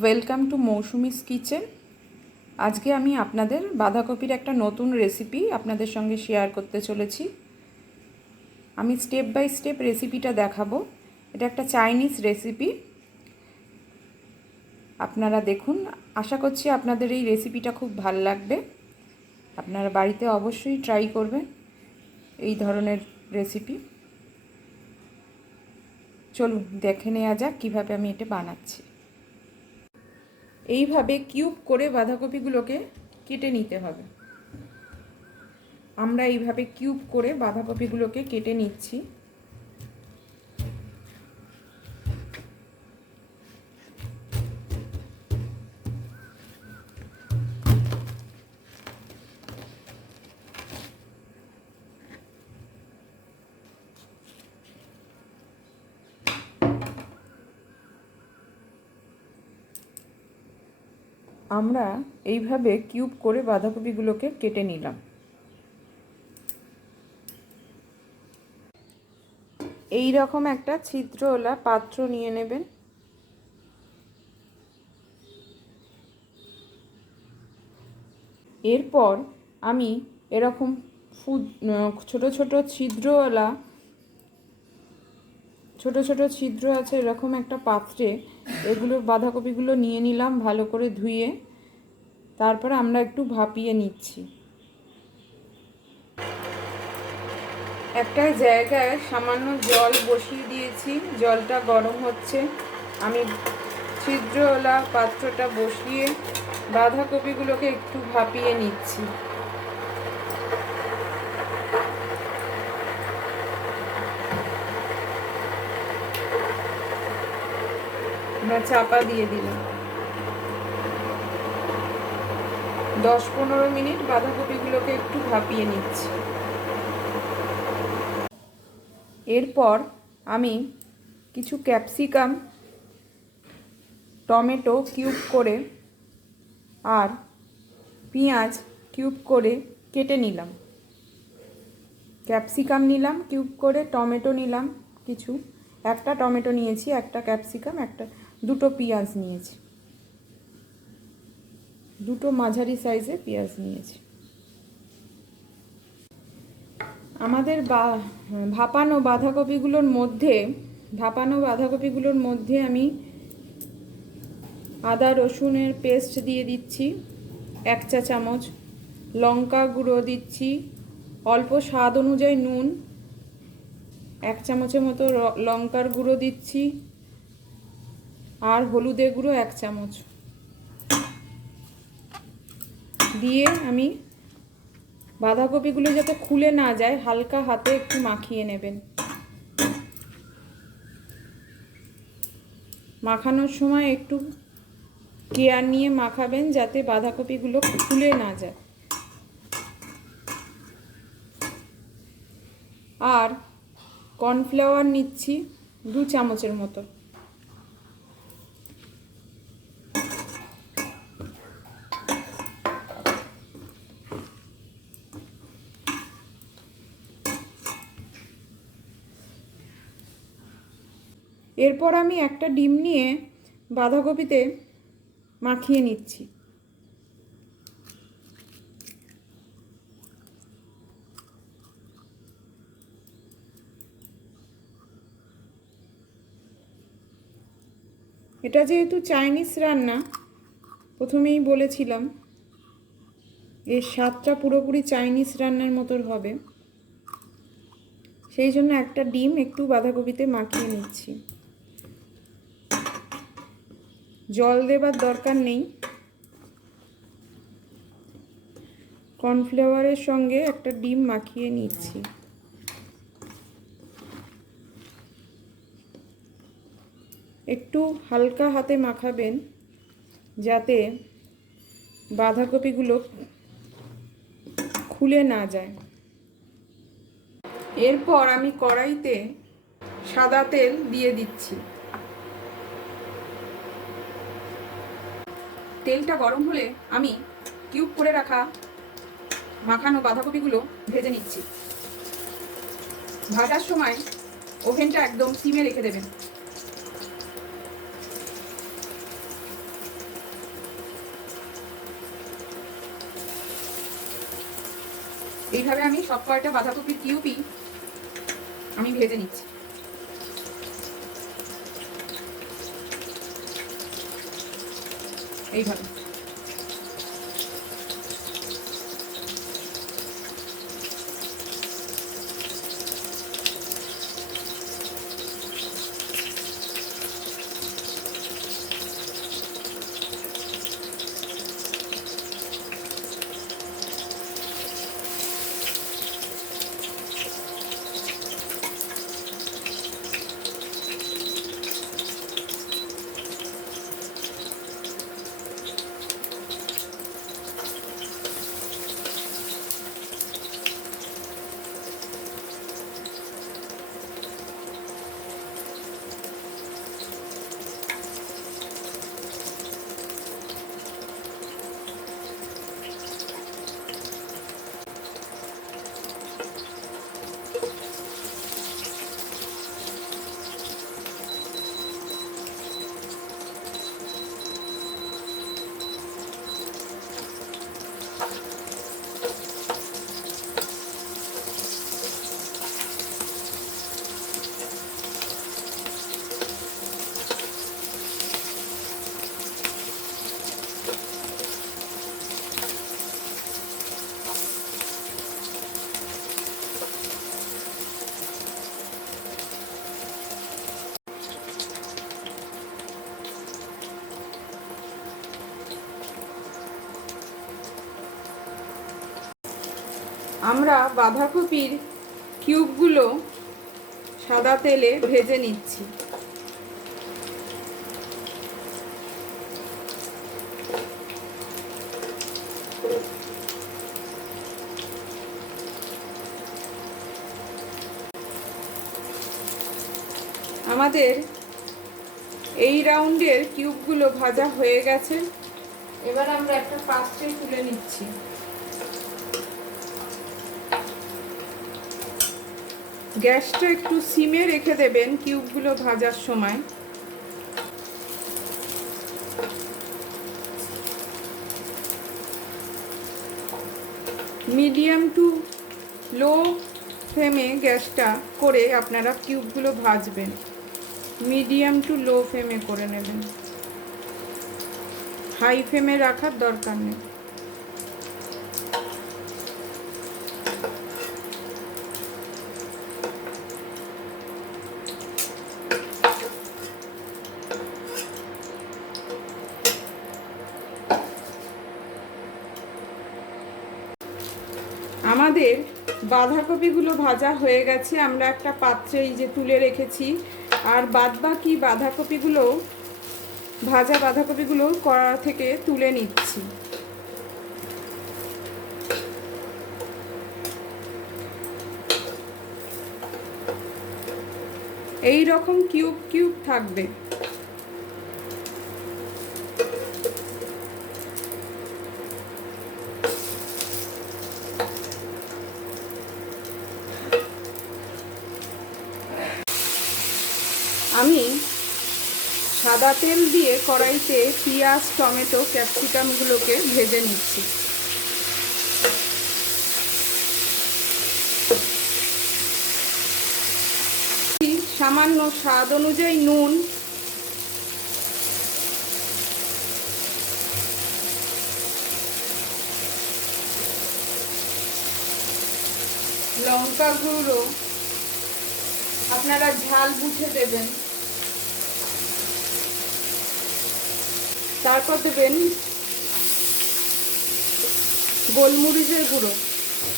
Welcome to Mousumi's kitchen. আজকে আমি আপনাদের বাঁধাকপির একটা নতুন রেসিপি আপনাদের সঙ্গে শেয়ার করতে চলেছি। আমি স্টেপ বাই স্টেপ রেসিপিটা দেখাবো। এটা একটা চাইনিজ রেসিপি। আপনারা দেখুন, আশা করছি আপনাদের এই রেসিপিটা খুব ভালো লাগবে। আপনারা বাড়িতে অবশ্যই ট্রাই করবেন এই ধরনের রেসিপি। চলুন দেখে নেওয়া যাক কীভাবে আমি এটা বানাচ্ছি। এইভাবে কিউব করে বাঁধাকপিগুলোকে কেটে নিতে হবে। আমরা এইভাবে কিউব করে বাঁধাকপিগুলোকে কেটে নিচ্ছি। আমরা এইভাবে কিউব করে বাঁধাকপিগুলোকে কেটে নিলাম। এই রকম একটা ছিদ্রওয়ালা পাত্র নিয়ে নেবেন। এরপর আমি এরকম ছোট ছোট ছিদ্রওয়ালা ছোট ছোট ছিদ্র আছে এরকম একটা পাত্রে এগুলো বাঁধাকপিগুলো নিয়ে নিলাম ভালো করে ধুয়ে। তারপরে আমরা একটু ভাপিয়ে নিচ্ছি। একটা জায়গায় সামান্য জল বসিয়ে দিয়েছি, জলটা গরম হচ্ছে। আমি ছিদ্রওয়ালা পাত্রটা বসিয়ে বাঁধাকপিগুলোকে একটু ভাপিয়ে নিচ্ছি। আমরা চাপা দিয়ে দিলাম। 10-15 মিনিট বাঁধাকপিগুলোকে একটু ভাপিয়ে নিচ্ছি। এরপর আমি কিছু ক্যাপসিকাম, টমেটো কিউব করে আর পেঁয়াজ কিউব করে কেটে নিলাম। ক্যাপসিকাম নিলাম কিউব করে, টমেটো নিলাম কিছু, একটা টমেটো নিয়েছি, একটা ক্যাপসিকাম, দুটো পেঁয়াজ নিয়েছি, দুটো মাঝারি সাইজের পেঁয়াজ নিয়েছি। আমাদের ভাপানো বাঁধাকপিগুলোর মধ্যে আমি আদা রসুনের পেস্ট দিয়ে দিচ্ছি 1 চা চামচ, লঙ্কা গুঁড়ো দিচ্ছি, অল্প স্বাদ অনুযায়ী নুন, 1 চামচের মতো লঙ্কার গুঁড়ো দিচ্ছি, আর হলুদের গুঁড়ো 1 চামচ দিয়ে আমি বাঁধাকপিগুলো যাতে খুলে না যায় হালকা হাতে একটু মাখিয়ে নেবেন। মাখানোর সময় একটু কেয়ার নিয়ে মাখাবেন যাতে বাঁধাকপিগুলো খুলে না যায়। আর কর্নফ্লাওয়ার নিচ্ছি 2 চামচের মতো। এরপর আমি একটা ডিম নিয়ে বাঁধাকপিতে মাখিয়ে নিচ্ছি। এটা যেহেতু চাইনিজ রান্না, প্রথমেই বলেছিলাম এর স্বাদটা পুরোপুরি চাইনিজ রান্নার মতো হবে, সেই জন্য একটা ডিম একটু বাঁধাকপিতে মাখিয়ে নিচ্ছি। জল দেবার দরকার নেই। কর্নফ্লাওয়ারের সঙ্গে একটা ডিম মাখিয়ে নিচ্ছি। একটু হালকা হাতে মাখাবেন যাতে বাঁধাকপিগুলো খুলে না যায়। এরপর আমি কড়াইতে সাদা তেল দিয়ে দিচ্ছি। তেলটা গরম হলে আমি কিউব করে রাখা মাখানো বাঁধাকপিগুলো ভেজে নিচ্ছি। ভাজার সময় ওভেনটা একদম সিমে রেখে দেবেন। এইভাবে আমি সব কয়টা বাঁধাকপির কিউবই আমি ভেজে নিচ্ছি। এইভাবে আমরা বাঁধাকপির কিউবগুলো সাদা তেলে ভেজে নিচ্ছি। আমাদের এই রাউন্ডের কিউবগুলো ভাজা হয়ে গেছে। এবার আমরা একটা পাত্রে তুলে নিচ্ছি। গ্যাসটা একটু সিমে রেখে দেবেন কিউবগুলো ভাজার সময়। মিডিয়াম টু লো ফ্লেমে গ্যাসটা করে আপনারা কিউবগুলো ভাজবেন। মিডিয়াম টু লো ফ্লেমে করে নেবেন, হাই ফ্লেমে রাখার দরকার নেই। আমাদের বাঁধাকপিগুলো ভাজা হয়ে গেছে। আমরা একটা পাত্রে এই যে তুলে রেখেছি। আর বাদবাকি বাঁধাকপিগুলো, ভাজা বাঁধাকপিগুলো কড়া থেকে তুলে নিচ্ছি। এই রকম কিউব কিউব থাকবে। আমি সাদা তেল দিয়ে কড়াইতে পেঁয়াজ, টমেটো, ক্যাপসিকামগুলোকে ভেজে নিচ্ছি। সামান্য স্বাদ অনুযায়ী নুন, লঙ্কা গুঁড়ো আপনারা ঝাল বুঝে দেবেন। তারপর দেবেন গোলমরিচের গুঁড়ো।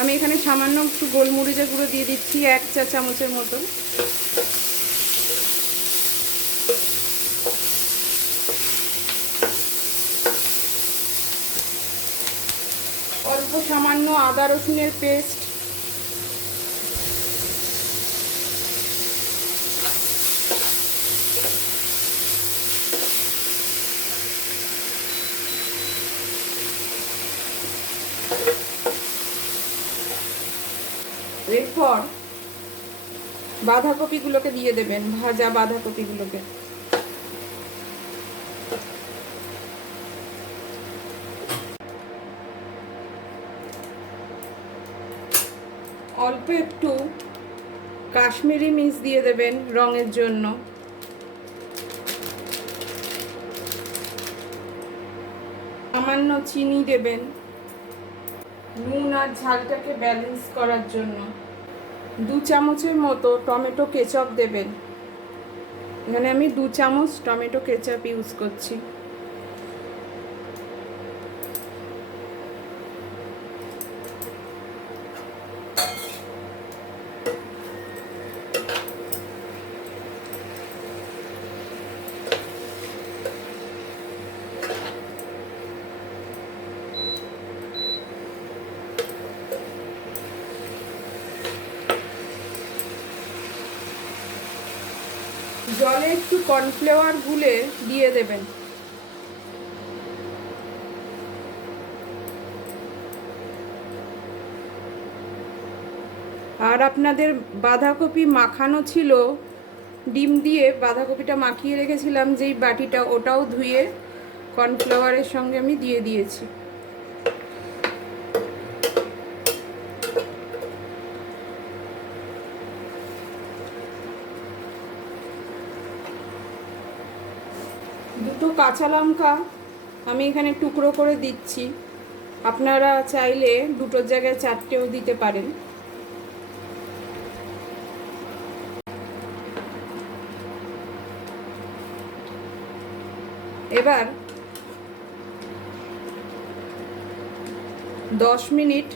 আমি এখানে সামান্য একটু গোলমরিচের গুঁড়ো দিয়ে দিচ্ছি, 1 চা চামচের মতো। অল্প সামান্য আদা রসুনের পেস্ট, এরপর বাঁধাকপিগুলোকে দিয়ে দেবেন, ভাজা বাঁধাকপিগুলোকে। অল্প একটু কাশ্মীরি মির্চ দিয়ে দেবেন রঙের জন্য। সামান্য চিনি দেবেন নুন আর ঝালটাকে ব্যালেন্স করার জন্য। 2 চামচের মতো টমেটো কেচাপ দেবেন। এখানে আমি 2 চামচ টমেটো কেচাপ ইউজ করছি। জলে একটু কর্নফ্লাওয়ার গুলে দিয়ে দেবেন। আর আপনাদের বাঁধাকপি মাখানো ছিল, ডিম দিয়ে বাঁধাকপিটা মাখিয়ে রেখেছিলাম যেই বাটিটা, ওটাও ধুয়ে কর্নফ্লাওয়ারের সঙ্গে আমি দিয়ে দিয়েছি। দুটো কাঁচা লঙ্কা আমি এখানে টুকরো করে দিচ্ছি। আপনারা চাইলে দুটোর জায়গায় 4টেও দিতে পারেন। এবার 10 মিনিট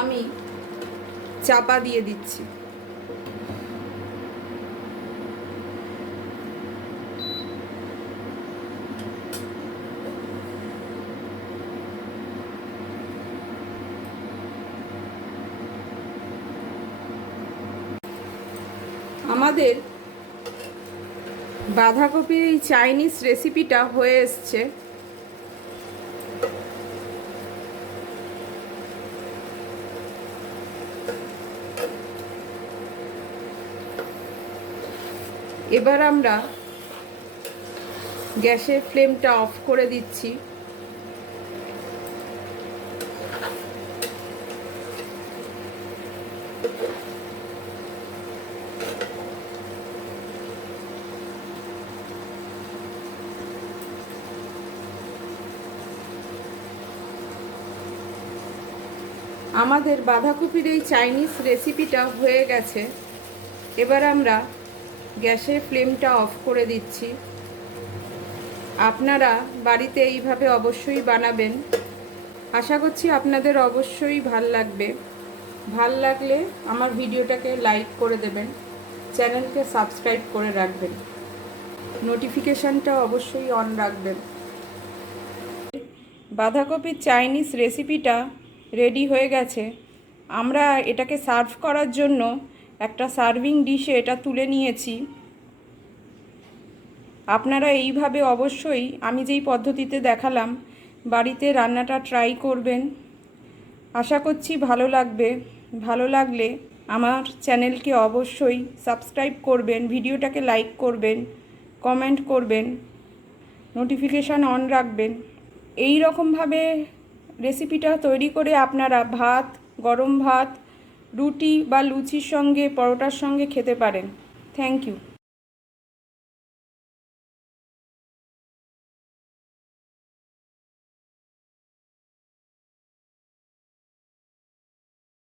আমি চাপা দিয়ে দিচ্ছি। আমাদের বাঁধাকপির এই চাইনিজ রেসিপিটা হয়ে এসছে। এবার আমরা গ্যাসের ফ্লেমটা অফ করে দিচ্ছি। আমাদের বাঁধাকপির এই চাইনিজ রেসিপিটা হয়ে গেছে। এবার আমরা গ্যাসের ফ্লেমটা অফ করে দিচ্ছি। আপনারা বাড়িতে এইভাবে অবশ্যই বানাবেন। আশা করছি আপনাদের অবশ্যই ভাল লাগবে। ভাল লাগলে আমার ভিডিওটাকে লাইক করে দেবেন, চ্যানেলকে সাবস্ক্রাইব করে রাখবেন, নোটিফিকেশানটা অবশ্যই অন রাখবেন। বাঁধাকপির চাইনিজ রেসিপিটা রেডি হয়ে গেছে। আমরা এটাকে সার্ভ করার জন্য একটা সার্ভিং ডিশে এটা তুলে নিয়েছি। আপনারা এইভাবে অবশ্যই আমি যেই পদ্ধতিতে দেখালাম বাড়িতে রান্নাটা ট্রাই করবেন। আশা করছি ভালো লাগবে। ভালো লাগলে আমার চ্যানেলকে অবশ্যই সাবস্ক্রাইব করবেন, ভিডিওটাকে লাইক করবেন, কমেন্ট করবেন, নোটিফিকেশান অন রাখবেন। এই রকমভাবে রেসিপিটা তৈরি করে আপনারা ভাত, গরম ভাত, রুটি বা লুচির সঙ্গে, পরোটার সঙ্গে খেতে পারেন। Thank you.